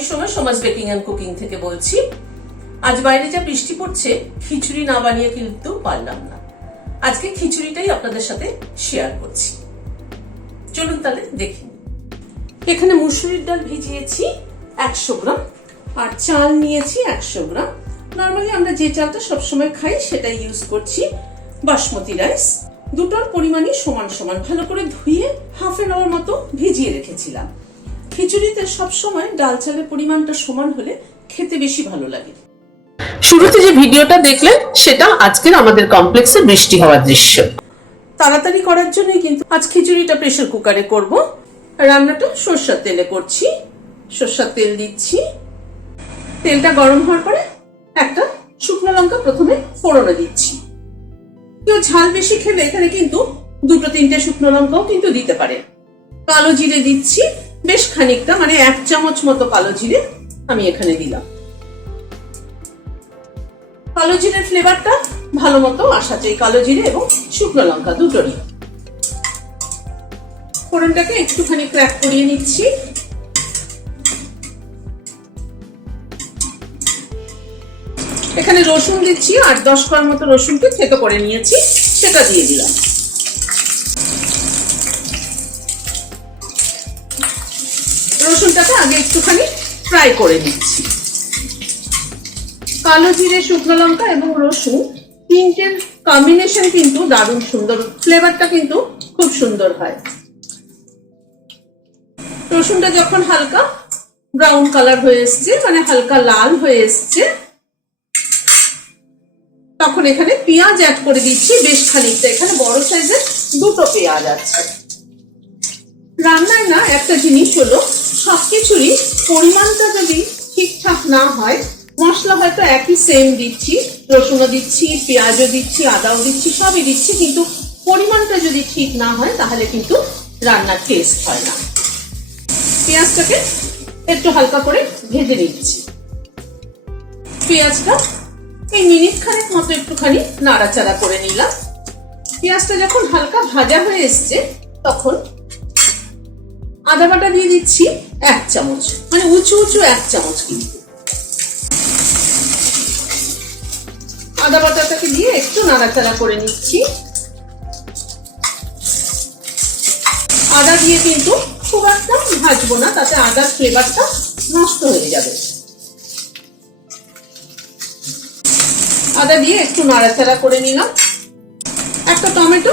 আমি সমাজ baking and cooking থেকে বলছি। আজ বাইরে যা বৃষ্টি পড়ছে, খিচুড়ি না বানিয়ে কিন্তু পারলাম না। আজকে খিচুড়িটাই আপনাদের সাথে শেয়ার করছি। চলুন তাহলে দেখি। এখানে মুসুরির ডাল ভিজিয়েছি 100 গ্রাম, আর চাল নিয়েছি 100 গ্রাম। নর্মালি আমরা যে চালটা সবসময় খাই সেটাই ইউজ করছি, বাসমতি রাইস। দুটোর পরিমাণই সমান সমান। ভালো করে ধুয়ে হাফ এন আওয়ার মতো ভিজিয়ে রেখেছিলাম। খিচুড়িতে সবসময় ডাল চালের পরিমাণটা সমান হলে খেতে বেশি ভালো লাগে। শুরুতে যে ভিডিওটা দেখলেন সেটা আজকের আমাদের কমপ্লেক্সে বৃষ্টি হওয়ার দৃশ্য। তাড়াতাড়ি করার জন্যই কিন্তু আজ খিচুড়িটা প্রেসার কুকারে করব। রান্নাটা সরষের তেলে করছি। সরষের তেল দিচ্ছি। তেলটা গরম হওয়ার পরে একটা শুকনো লঙ্কা প্রথমে ফোড়নে দিচ্ছি। কেউ ঝাল বেশি খেলে এখানে কিন্তু 2-3টে শুকনো লঙ্কাও কিন্তু দিতে পারে। কালো জিরে দিচ্ছি বেশ খানিকটা, মানে 1 চামচ মতো কালো জিরে আমি এখানে দিলাম। কালো জিরের ফ্লেভারটা ভালো মতো আসা চাই, কালো জিরে এবং শুকনো লঙ্কা দুটোরই। ফোড়নটাকে একটুখানি ক্র্যাক করিয়ে নিচ্ছি। এখানে রসুন দিচ্ছি, 8-10 কোয়ার মতো রসুনকে থেতো করে নিয়েছি, সেটা দিয়ে দিলাম। রসুনটাকে আগে একটুখানি ফ্রাই করে নিচ্ছি। কালো জিরে, শুকনো লঙ্কা এবং রসুন তিনটের কম্বিনেশন কিন্তু দারুণ সুন্দর, ফ্লেভারটা কিন্তু খুব সুন্দর হয়। রসুনটা যখন হালকা ব্রাউন কালার হয়ে এসছে, মানে হালকা লাল হয়ে এসছে, তখন এখানে পেঁয়াজ অ্যাড করে দিচ্ছি বেশ খানিকটা। এখানে বড় সাইজের 2টো পেঁয়াজ আছে। রান্নায় না একটা জিনিস হলো, সবকিছুরই পরিমাণটা যদি ঠিকঠাক না হয়, মশলা হয়তো একই সেম দিচ্ছি, রসুনও দিচ্ছি, পেঁয়াজও দিচ্ছি, আদাও দিচ্ছি, সবই দিচ্ছি, কিন্তু পরিমাণটা যদি ঠিক না হয় তাহলে কিন্তু রান্নার টেস্ট হয় না। পেঁয়াজটাকে একটু হালকা করে ভেজে নিচ্ছি। পেঁয়াজটা এই মিনিট খানেক মতো একটুখানি নাড়াচাড়া করে নিলাম। পেঁয়াজটা যখন হালকা ভাজা হয়ে এসছে তখন আদা বাটা দিয়ে দিচ্ছি 1 চামচ, মানে উঁচু 1 চামচ। কিন্তু আদা বাটাটাকে দিয়ে একটু নাড়াচাড়া করে নিচ্ছি। আদা দিয়ে কিন্তু খুব একটা ভাজবো না, তাতে আদার ফ্লেভারটা নষ্ট হয়ে যাবে। আদা দিয়ে একটু নাড়াচাড়া করে নিলাম। একটা টমেটো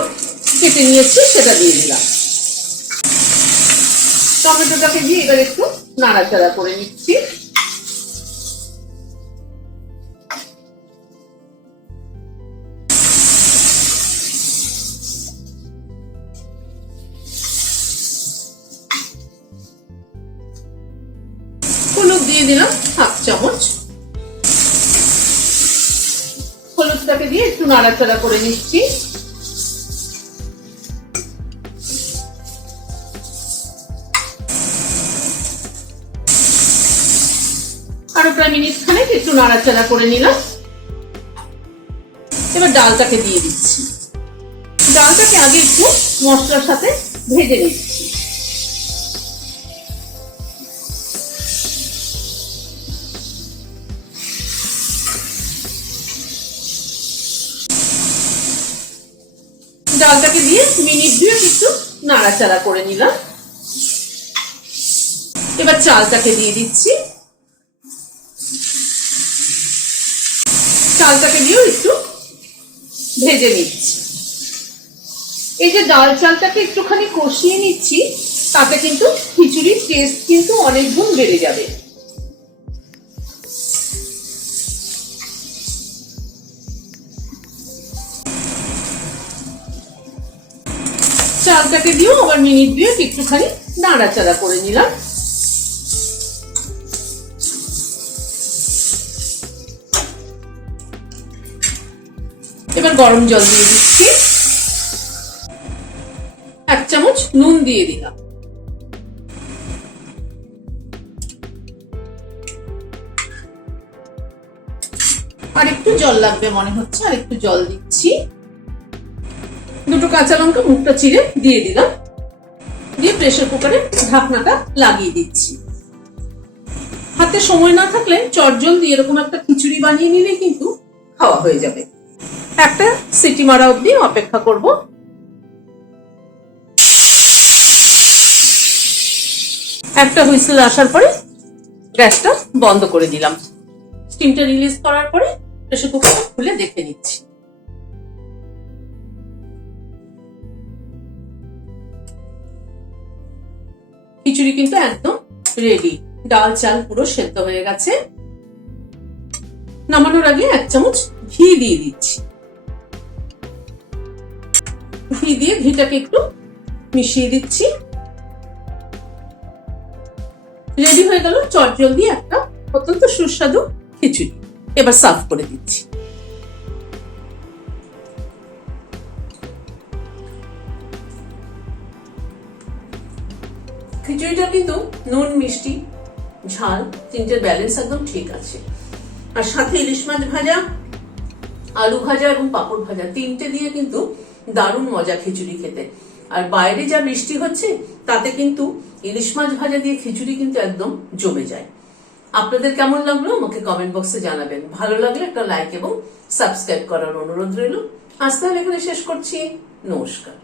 কেটে নিয়েছি, সেটা দিয়ে দিলাম। টমেটোটাকে দিয়ে এবার একটু নাড়াচাড়া করে নিচ্ছি। হলুদ দিয়ে দিলাম 1/2 চামচ। হলুদটাকে দিয়ে একটু নাড়াচাড়া করে নিচ্ছি। আরো প্রায় মিনিট খানেক একটু নাড়াচাড়া করে নিলাম। এবার ডালটাকে দিয়ে দিচ্ছি। ডালটাকে আগে একটু মশলার সাথে ভেজে নিচ্ছি। ডালটাকে দিয়ে মিনিট 2 একটু নাড়াচাড়া করে নিলাম। এবার চালটাকে দিয়ে দিচ্ছি। চালটাকে দিয়েও একটু ভেজে নিচ্ছি। এই যে ডাল চালটাকে একটুখানি কষিয়ে নিচ্ছি, তাতে কিন্তু খিচুড়ির টেস্ট কিন্তু অনেক গুণ বেড়ে যাবে। চালটাকে দিয়েও আবার মিনিট 2 একটুখানি নাড়াচাড়া করে নিলাম। এবার গরম জল দিয়ে দিচ্ছি। 1 চামচ নুন দিয়ে দিলাম। আর একটু জল লাগবে মনে হচ্ছে, আর একটু জল দিচ্ছি। 2টো কাঁচা লঙ্কা মুখটা চিড়ে দিয়ে দিলাম। দিয়ে প্রেসার কুকারে ঢাকনাটা লাগিয়ে দিচ্ছি। হাতে সময় না থাকলে চটজলদি এরকম একটা খিচুড়ি বানিয়ে নিলে কিন্তু খাওয়া হয়ে যাবে। একটা সিটি মারা অবধি অপেক্ষা করব। একটা হুইসেল আসার পরে গ্যাসটা বন্ধ করে দিলাম। স্টিমটা রিলিজ করার পরে প্রেসার কুকারটা খুলে দেখে নিচ্ছি। খিচুড়ি কিন্তু একদম রেডি। ডাল চাল পুরো সেদ্ধ হয়ে গেছে। নামানোর আগে 1 চামচ ঘি দিয়ে দিচ্ছি। ঘি দিয়ে ঘিটাকে একটু মিশিয়ে দিচ্ছি। রেডি হয়ে গেল চটজলদি একটা অত্যন্ত সুস্বাদু খিচুড়ি। এবার সার্ভ করে দিচ্ছি। খিচুড়িটা কিন্তু নুন মিষ্টি ঝাল তিনটের ব্যালেন্স একদম ঠিক আছে। আর সাথে ইলিশ মাছ ভাজা, আলু ভাজা এবং পাঁপড় ভাজা তিনটে দিয়ে কিন্তু দারুণ মজা খিচুড়ি খেতে। আর বাইরে যা বৃষ্টি হচ্ছে তাতে কিন্তু ইলিশ মাছ ভাজা দিয়ে খিচুড়ি কিন্তু একদম জমে যায়। আপনাদের কেমন লাগলো আমাকে কমেন্ট বক্সে জানাবেন। ভালো লাগলে একটা লাইক এবং সাবস্ক্রাইব করার অনুরোধ রইল। আজ তাহলে এখানে শেষ করছি। নমস্কার।